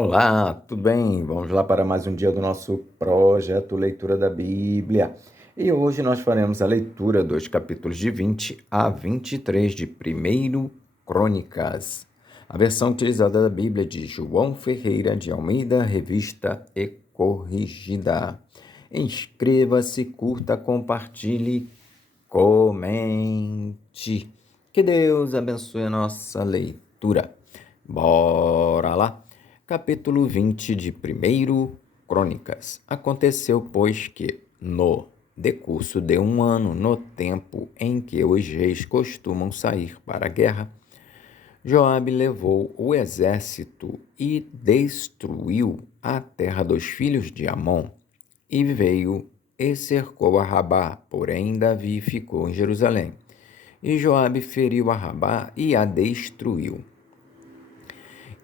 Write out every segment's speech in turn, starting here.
Olá, tudo bem? Vamos lá para mais um dia do nosso projeto Leitura da Bíblia. E hoje nós faremos a leitura dos capítulos de 20 a 23 de 1 Crônicas. A versão utilizada da Bíblia é de João Ferreira de Almeida, revista e corrigida. Inscreva-se, curta, compartilhe, comente. Que Deus abençoe a nossa leitura. Bora lá! Capítulo 20 de 1 Crônicas. Aconteceu, pois, que, no decurso de um ano, no tempo em que os reis costumam sair para a guerra, Joabe levou o exército e destruiu a terra dos filhos de Amon, e veio e cercou a Rabá, porém Davi ficou em Jerusalém. E Joabe feriu a Rabá e a destruiu.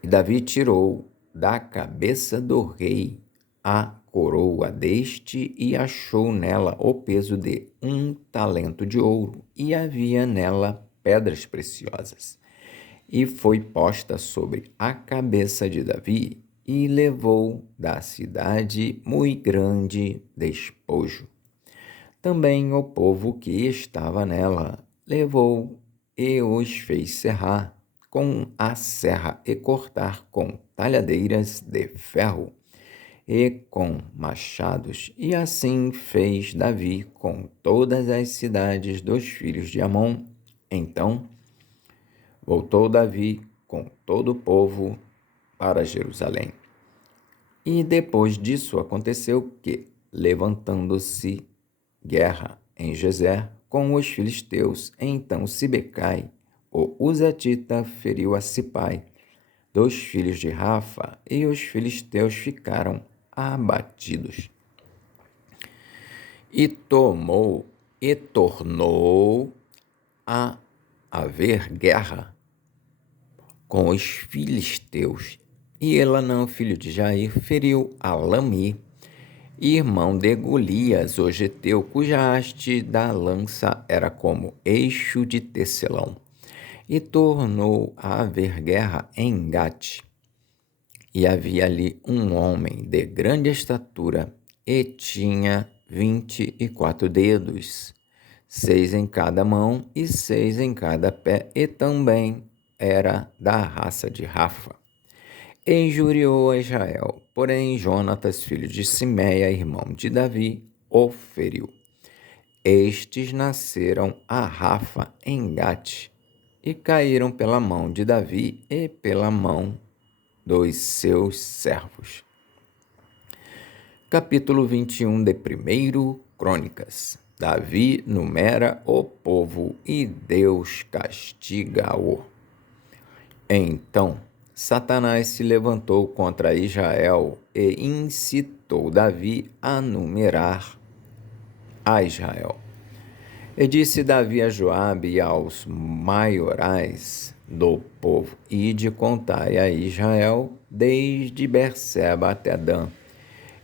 E Davi tirou da cabeça do rei a coroa deste e achou nela o peso de 1 talento de ouro, e havia nela pedras preciosas. E foi posta sobre a cabeça de Davi, e levou da cidade muito grande despojo. Também o povo que estava nela levou e os fez serrar com a serra e cortar com talhadeiras de ferro e com machados. E assim fez Davi com todas as cidades dos filhos de Amon. Então voltou Davi com todo o povo para Jerusalém. E depois disso aconteceu que, levantando-se guerra em Gezer com os filisteus, então Sibecai, o Uzatita, feriu a Sipai, dos filhos de Rafa, e os filisteus ficaram abatidos. E tornou a haver guerra com os filisteus. E Elanã, filho de Jair, feriu a Lami, irmão de Golias, o geteu, cuja haste da lança era como eixo de tecelão. E tornou a haver guerra em Gate. E havia ali um homem de grande estatura, e tinha 24 dedos, 6 em cada mão e 6 em cada pé, e também era da raça de Rafa. E injuriou a Israel, porém Jonatas, filho de Simeia, irmão de Davi, o feriu. Estes nasceram a Rafa em Gate, e caíram pela mão de Davi e pela mão dos seus servos. Capítulo 21 de 1 Crônicas. Davi numera o povo e Deus castiga-o. Então Satanás se levantou contra Israel e incitou Davi a numerar a Israel. E disse Davi a Joabe e aos maiorais do povo: Ide, contai a Israel desde Berseba até Dan,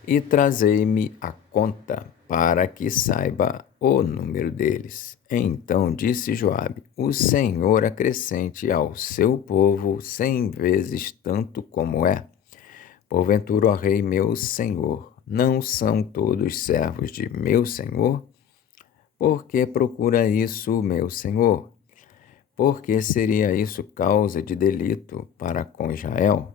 e trazei-me a conta, para que saiba o número deles. Então disse Joabe: O Senhor acrescente ao seu povo 100 vezes tanto como é. Porventura, ó rei meu senhor, não são todos servos de meu senhor? Por que procura isso, meu senhor? Por que seria isso causa de delito para com Israel?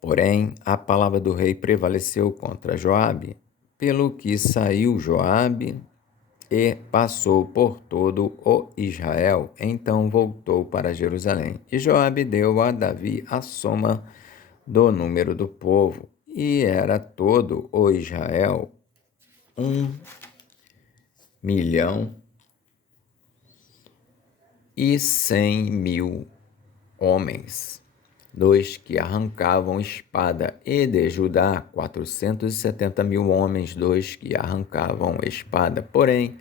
Porém, a palavra do rei prevaleceu contra Joabe, pelo que saiu Joabe e passou por todo o Israel. Então voltou para Jerusalém. E Joabe deu a Davi a soma do número do povo, e era todo o Israel 1.100.000 homens, dos que arrancavam espada, e de Judá 470.000 homens, dos que arrancavam espada. Porém,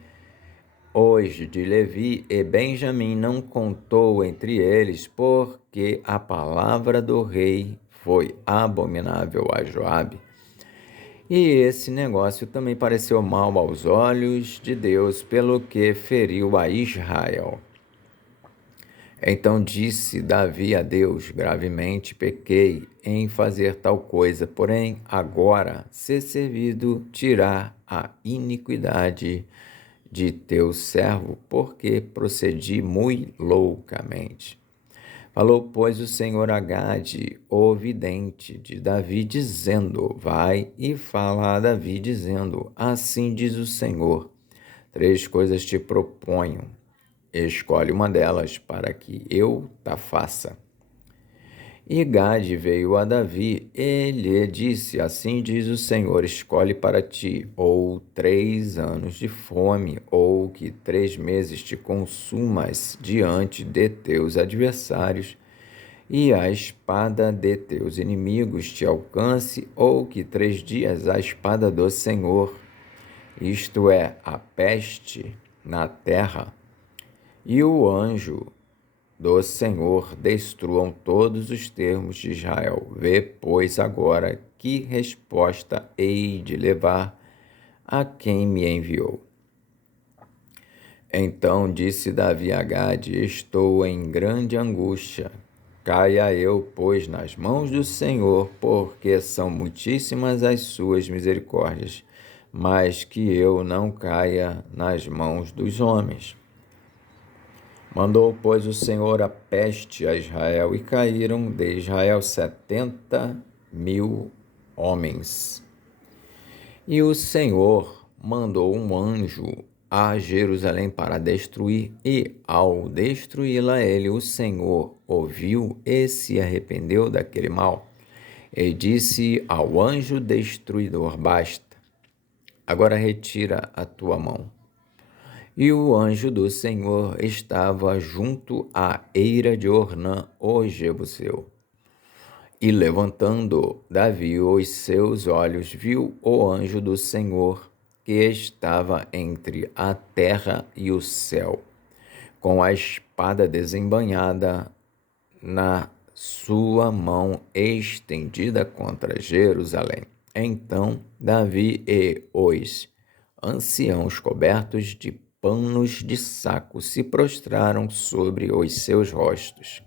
os de Levi e Benjamim não contou entre eles, porque a palavra do rei foi abominável a Joabe. E esse negócio também pareceu mal aos olhos de Deus, pelo que feriu a Israel. Então disse Davi a Deus: gravemente pequei em fazer tal coisa, porém agora se servido tirar a iniquidade de teu servo, porque procedi muito loucamente. Falou, pois, o Senhor a Gade, o vidente de Davi, dizendo: vai e fala a Davi, dizendo: assim diz o Senhor, 3 coisas te proponho, escolhe uma delas para que eu ta faça. E Gade veio a Davi, e lhe disse, assim diz o Senhor, escolhe para ti, ou 3 anos de fome, ou que 3 meses te consumas diante de teus adversários, e a espada de teus inimigos te alcance, ou que 3 dias a espada do Senhor, isto é, a peste na terra, e o anjo do Senhor destruam todos os termos de Israel. Vê, pois, agora que resposta hei de levar a quem me enviou. Então disse Davi a Gade: estou em grande angústia. Caia eu, pois, nas mãos do Senhor, porque são muitíssimas as suas misericórdias, mas que eu não caia nas mãos dos homens. Mandou, pois, o Senhor a peste a Israel, e caíram de Israel 70.000 homens. E o Senhor mandou um anjo a Jerusalém para destruir, e ao destruí-la ele, o Senhor, ouviu e se arrependeu daquele mal. E disse ao anjo destruidor: basta, agora retira a tua mão. E o anjo do Senhor estava junto à eira de Ornã, o Jebuseu. E levantando Davi os seus olhos, viu o anjo do Senhor, que estava entre a terra e o céu, com a espada desembainhada na sua mão estendida contra Jerusalém. Então Davi e os anciãos cobertos de panos de saco se prostraram sobre os seus rostos.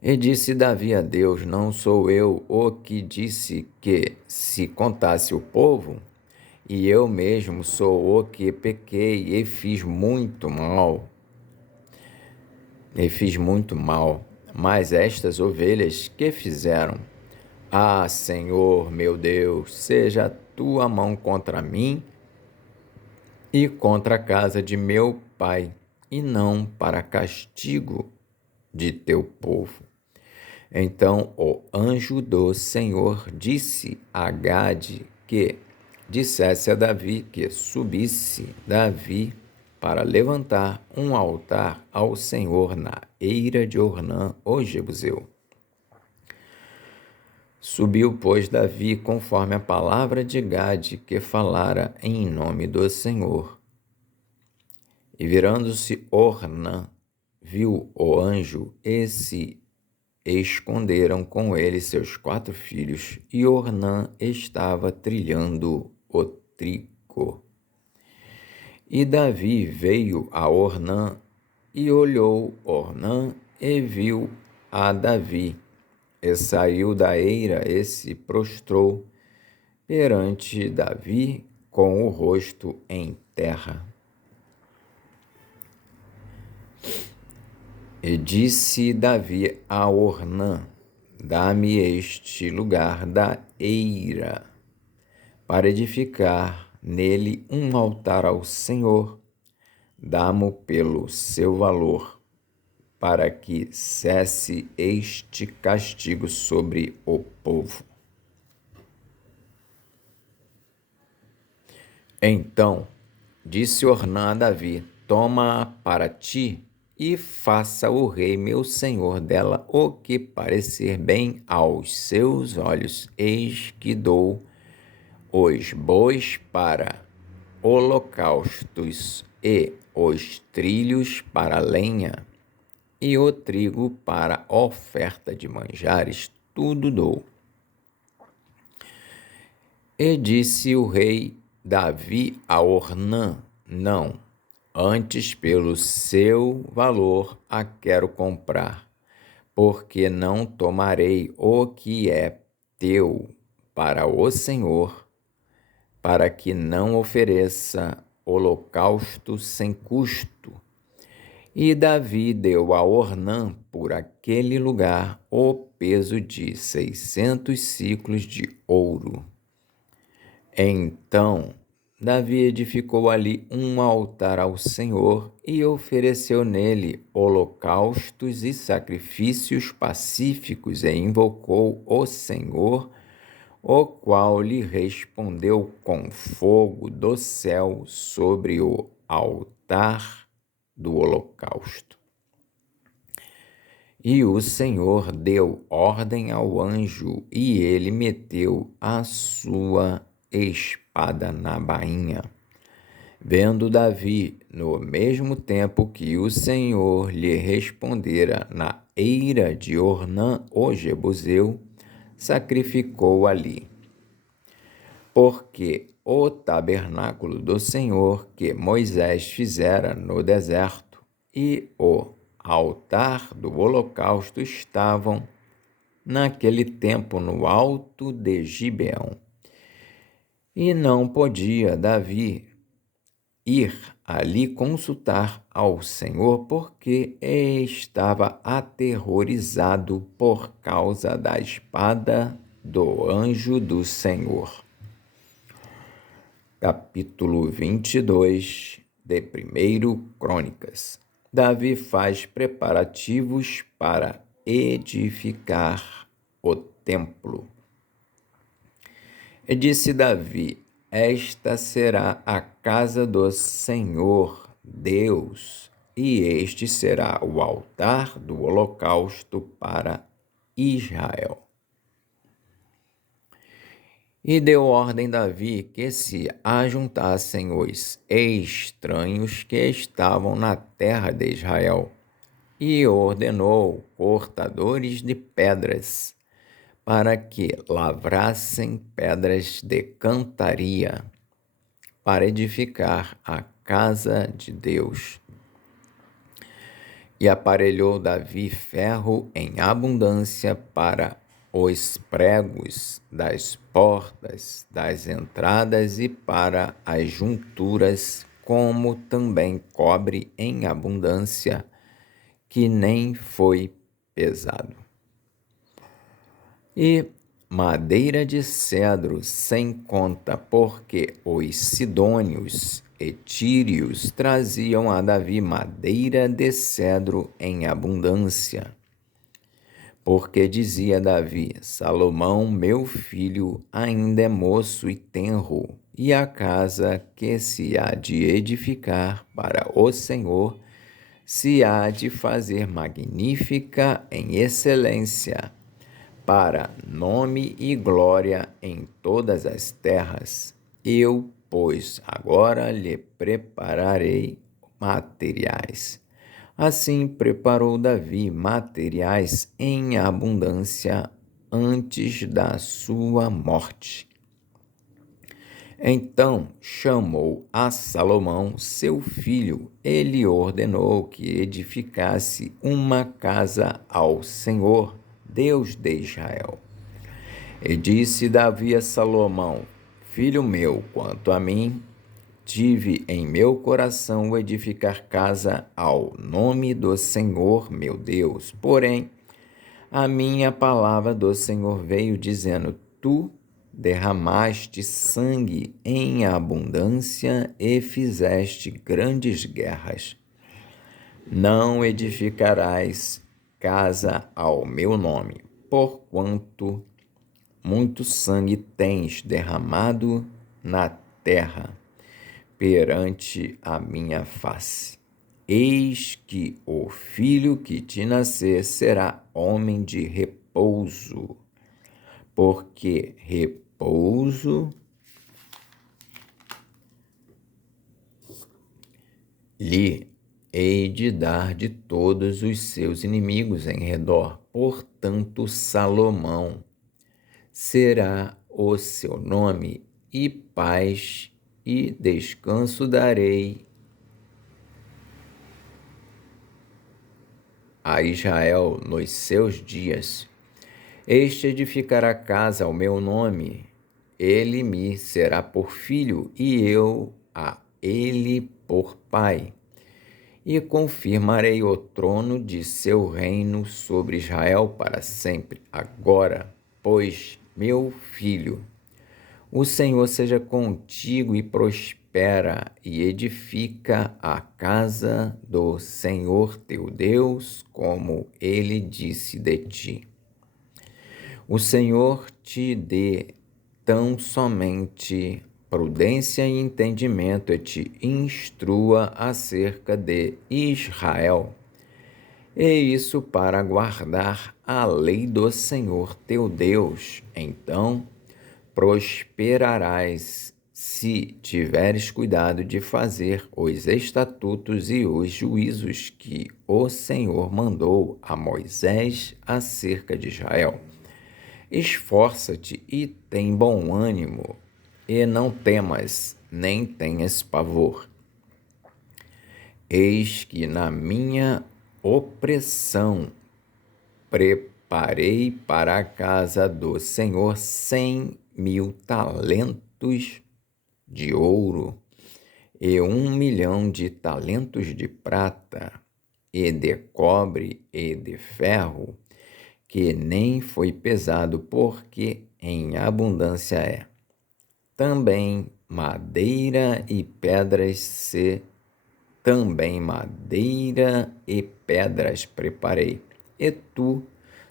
E disse Davi a Deus: não sou eu o que disse que se contasse o povo? E eu mesmo sou o que pequei e fiz muito mal. Mas estas ovelhas que fizeram? Ah, Senhor meu Deus, seja a tua mão contra mim e contra a casa de meu pai, e não para castigo de teu povo. Então o anjo do Senhor disse a Gade que dissesse a Davi que subisse Davi para levantar um altar ao Senhor na eira de Ornã, o Jebuseu. Subiu, pois, Davi conforme a palavra de Gade que falara em nome do Senhor. E virando-se Ornã, viu o anjo e se esconderam com ele seus 4 filhos, e Ornã estava trilhando o trigo. E Davi veio a Ornã, e olhou Ornã, e viu a Davi, e saiu da eira, e se prostrou perante Davi com o rosto em terra. E disse Davi a Ornã: dá-me este lugar da eira, para edificar nele um altar ao Senhor. Dá-mo pelo seu valor, para que cesse este castigo sobre o povo. Então disse Ornã a Davi: toma-a para ti, e faça o rei meu senhor dela o que parecer bem aos seus olhos. Eis que dou os bois para holocaustos, e os trilhos para lenha, e o trigo para oferta de manjares, tudo dou. E disse o rei Davi a Ornã: não, antes pelo seu valor a quero comprar, porque não tomarei o que é teu para o Senhor, para que não ofereça holocausto sem custo. E Davi deu a Ornã por aquele lugar o peso de 600 siclos de ouro. Então Davi edificou ali um altar ao Senhor e ofereceu nele holocaustos e sacrifícios pacíficos e invocou o Senhor, o qual lhe respondeu com fogo do céu sobre o altar do holocausto. E o Senhor deu ordem ao anjo, e ele meteu a sua espada na bainha. Vendo Davi, no mesmo tempo que o Senhor lhe respondera na eira de Ornã o Jebuseu, sacrificou ali. Porque o tabernáculo do Senhor que Moisés fizera no deserto e o altar do holocausto estavam naquele tempo no alto de Gibeão. E não podia Davi ir ali consultar ao Senhor, porque estava aterrorizado por causa da espada do anjo do Senhor. Capítulo 22 de 1 Crônicas. Davi faz preparativos para edificar o templo. E disse Davi: esta será a casa do Senhor Deus, e este será o altar do holocausto para Israel. E deu ordem Davi que se ajuntassem os estranhos que estavam na terra de Israel, e ordenou cortadores de pedras, para que lavrassem pedras de cantaria, para edificar a casa de Deus. E aparelhou Davi ferro em abundância para os pregos das portas, das entradas e para as junturas, como também cobre em abundância, que nem foi pesado. E madeira de cedro sem conta, porque os sidônios e tírios traziam a Davi madeira de cedro em abundância. Porque dizia Davi: Salomão, meu filho, ainda é moço e tenro, e a casa que se há de edificar para o Senhor se há de fazer magnífica em excelência, para nome e glória em todas as terras. Eu, pois, agora lhe prepararei materiais. Assim preparou Davi materiais em abundância antes da sua morte. Então chamou a Salomão, seu filho, e lhe ordenou que edificasse uma casa ao Senhor, Deus de Israel. E disse Davi a Salomão: Filho meu, quanto a mim, tive em meu coração edificar casa ao nome do Senhor meu Deus. Porém, a minha palavra do Senhor veio dizendo: Tu derramaste sangue em abundância e fizeste grandes guerras. Não edificarás casa ao meu nome, porquanto muito sangue tens derramado na terra perante a minha face. Eis que o filho que te nascer será homem de repouso, porque repouso lhe hei de dar de todos os seus inimigos em redor. Portanto, Salomão será o seu nome, e paz e descanso darei a Israel nos seus dias. Este edificará casa ao meu nome, ele me será por filho, e eu a ele por pai. E confirmarei o trono de seu reino sobre Israel para sempre. Agora, pois, meu filho, o Senhor seja contigo e prospera e edifica a casa do Senhor teu Deus, como ele disse de ti. O Senhor te dê tão somente prudência e entendimento e te instrua acerca de Israel. E isso para guardar a lei do Senhor teu Deus. Então prosperarás se tiveres cuidado de fazer os estatutos e os juízos que o Senhor mandou a Moisés acerca de Israel. Esforça-te e tem bom ânimo, e não temas, nem tenhas pavor. Eis que na minha opressão preparei para a casa do Senhor 100.000 talentos de ouro e 1.000.000 de talentos de prata, e de cobre e de ferro, que nem foi pesado, porque em abundância é. Também madeira e pedras preparei, e tu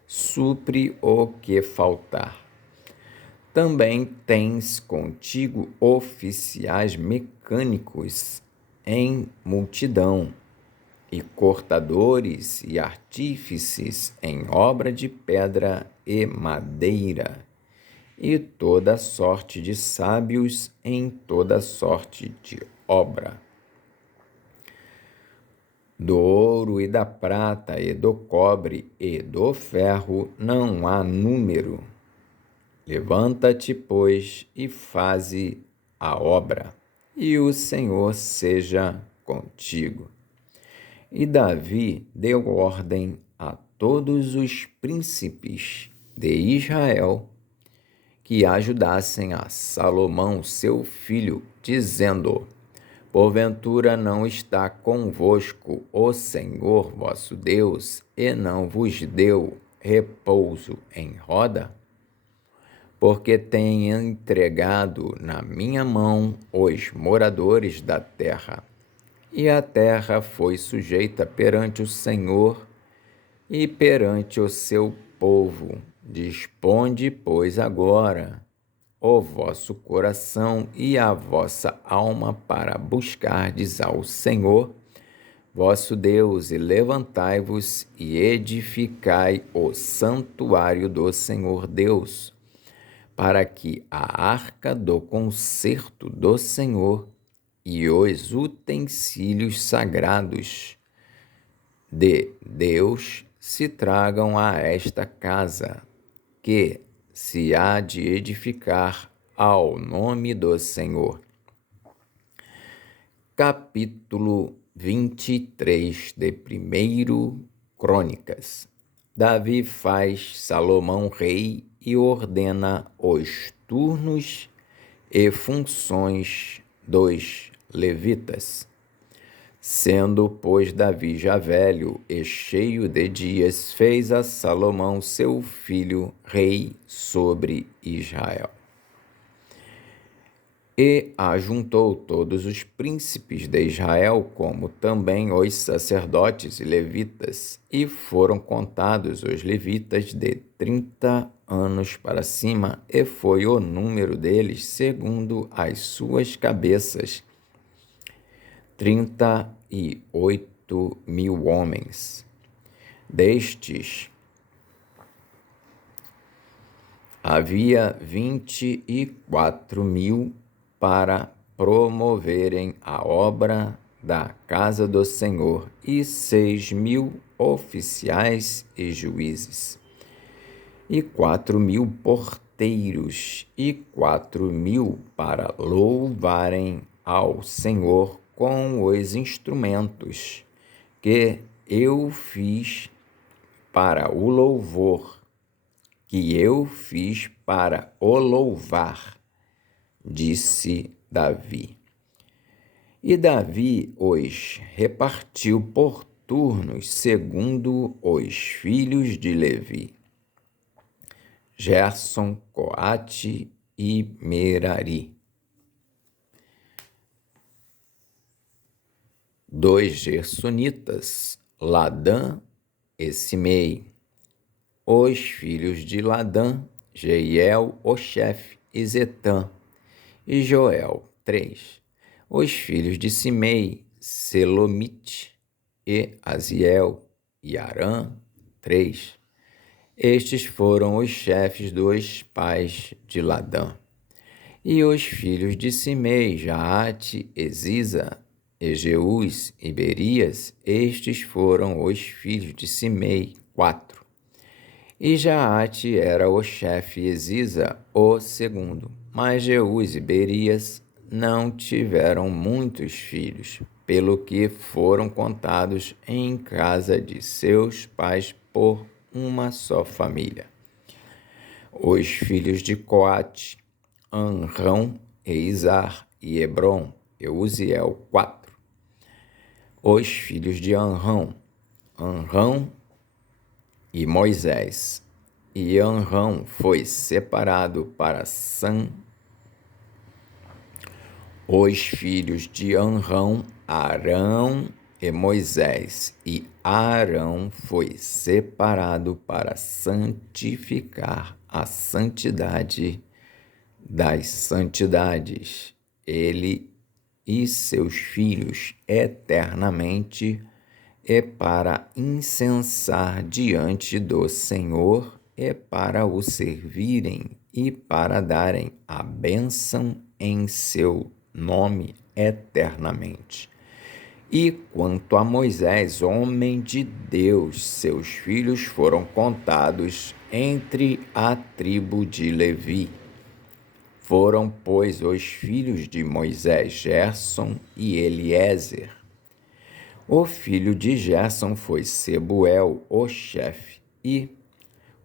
supre o que faltar. Também tens contigo oficiais mecânicos em multidão, e cortadores e artífices em obra de pedra e madeira, e toda sorte de sábios em toda sorte de obra. Do ouro e da prata e do cobre e do ferro não há número. Levanta-te, pois, e faze a obra, e o Senhor seja contigo. E Davi deu ordem a todos os príncipes de Israel que ajudassem a Salomão, seu filho, dizendo: porventura não está convosco o Senhor vosso Deus, e não vos deu repouso em roda? Porque tem entregado na minha mão os moradores da terra. E a terra foi sujeita perante o Senhor e perante o seu povo. Disponde, pois, agora o vosso coração e a vossa alma para buscardes ao Senhor, vosso Deus, e levantai-vos e edificai o santuário do Senhor Deus, para que a arca do concerto do Senhor e os utensílios sagrados de Deus se tragam a esta casa, que se há de edificar ao nome do Senhor. Capítulo 23 de 1 Crônicas. Davi faz Salomão rei e ordena os turnos e funções dos levitas. Sendo, pois, Davi já velho e cheio de dias, fez a Salomão seu filho rei sobre Israel. E ajuntou todos os príncipes de Israel, como também os sacerdotes e levitas, e foram contados os levitas de 30 anos para cima, e foi o número deles segundo as suas cabeças, 38.000 homens. Destes, havia 24.000 para promoverem a obra da casa do Senhor, e 6.000 oficiais e juízes, e 4.000 porteiros, e 4.000 para louvarem ao Senhor com os instrumentos que eu fiz para o louvor, que eu fiz para o louvar, disse Davi. E Davi os repartiu por turnos segundo os filhos de Levi: Gerson, Coate e Merari. 2 gersonitas, Ladã e Simei. Os filhos de Ladã, Jeiel, o chefe, e Zetã, e Joel. 3. Os filhos de Simei, Selomite, e Aziel, e Arã. 3. Estes foram os chefes dos pais de Ladã. E os filhos de Simei, Jaate, Eziza, Ejeús e Berias, estes foram os filhos de Simei. 4. E Jaate era o chefe, Eziza o segundo. Mas Jeús e Berias não tiveram muitos filhos, pelo que foram contados em casa de seus pais por uma só família. Os filhos de Coate, Anrão, Eizar e Hebron, e Uziel. 4. Os filhos de Anrão, Anrão e Moisés. E Anrão foi separado para Os filhos de Anrão, Arão e Moisés. E Arão foi separado para santificar a santidade das santidades, ele e seus filhos eternamente, e para incensar diante do Senhor, e para o servirem, e para darem a bênção em seu nome eternamente. E quanto a Moisés, homem de Deus, seus filhos foram contados entre a tribo de Levi. Foram, pois, os filhos de Moisés, Gerson e Eliezer. O filho de Gerson foi Sebuel, o chefe, e,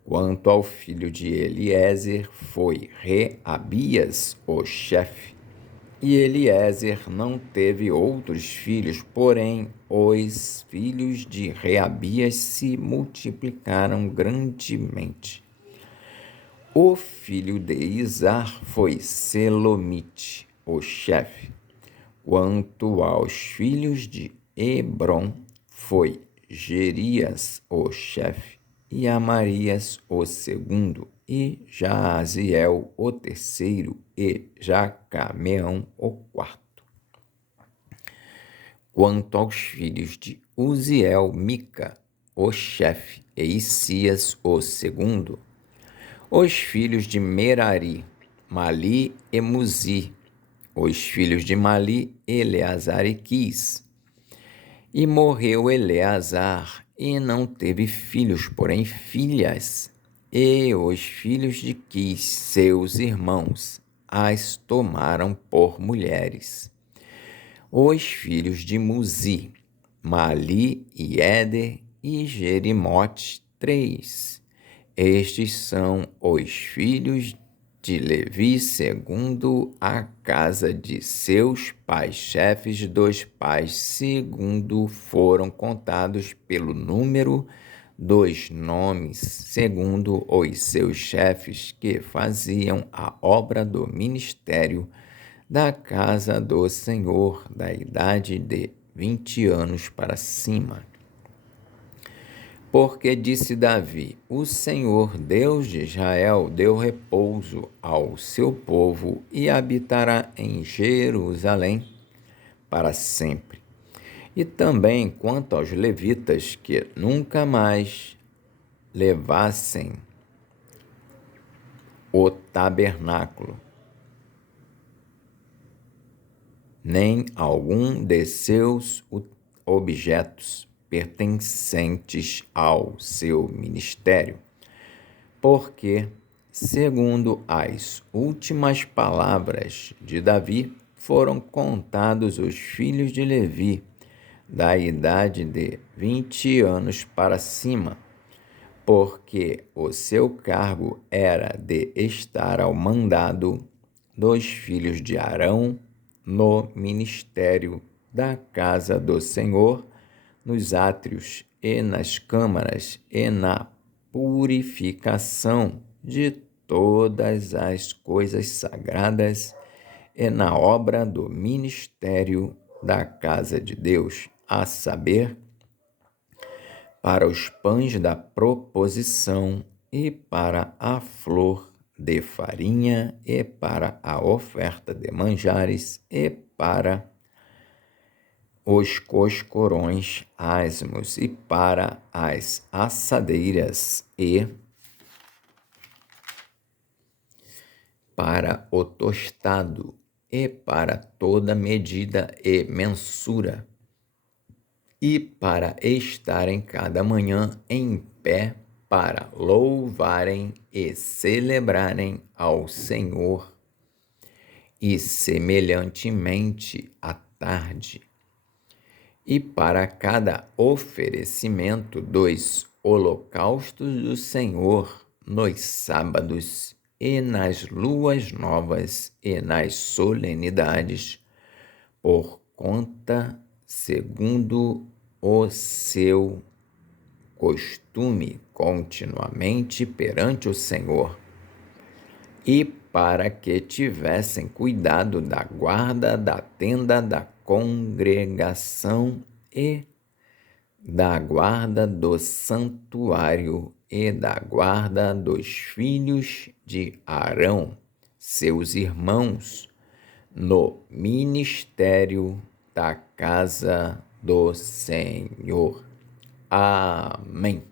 quanto ao filho de Eliezer, foi Reabias, o chefe. E Eliezer não teve outros filhos, porém os filhos de Reabias se multiplicaram grandemente. O filho de Izar foi Selomite, o chefe. Quanto aos filhos de Hebron, foi Gerias, o chefe, e Amarias, o segundo, e Jaaziel, o terceiro, e Jacameão, o quarto. Quanto aos filhos de Uziel, Mica, o chefe, e Isias, o segundo. Os filhos de Merari, Mali e Muzi. Os filhos de Mali, Eleazar e Quis. E morreu Eleazar, e não teve filhos, porém filhas. E os filhos de Quis, seus irmãos, as tomaram por mulheres. Os filhos de Muzi, Mali e Éder e Jerimote, 3. Estes são os filhos de Levi segundo a casa de seus pais, chefes dos pais, segundo foram contados pelo número dos nomes, segundo os seus chefes que faziam a obra do ministério da casa do Senhor, da idade de 20 anos para cima. Porque disse Davi: o Senhor, Deus de Israel, deu repouso ao seu povo e habitará em Jerusalém para sempre. E também quanto aos levitas, que nunca mais levassem o tabernáculo, nem algum de seus objetos pertencentes ao seu ministério, porque, segundo as últimas palavras de Davi, foram contados os filhos de Levi, da idade de 20 anos para cima, porque o seu cargo era de estar ao mandado dos filhos de Arão no ministério da casa do Senhor, nos átrios e nas câmaras e na purificação de todas as coisas sagradas e na obra do ministério da casa de Deus, a saber, para os pães da proposição e para a flor de farinha e para a oferta de manjares e para os coscorões asmos e para as assadeiras e para o tostado e para toda medida e mensura e para estarem cada manhã em pé para louvarem e celebrarem ao Senhor, e semelhantemente à tarde, e para cada oferecimento dos holocaustos do Senhor nos sábados e nas luas novas e nas solenidades, por conta segundo o seu costume continuamente perante o Senhor, e para que tivessem cuidado da guarda da tenda da congregação e da guarda do santuário e da guarda dos filhos de Arão, seus irmãos, no ministério da casa do Senhor. Amém.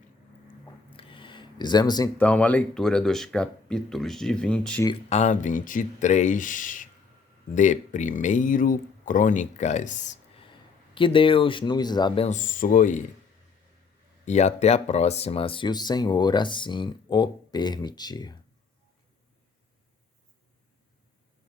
Fizemos então a leitura dos capítulos de 20 a 23 de 1 Crônicas. Que Deus nos abençoe e até a próxima, se o Senhor assim o permitir.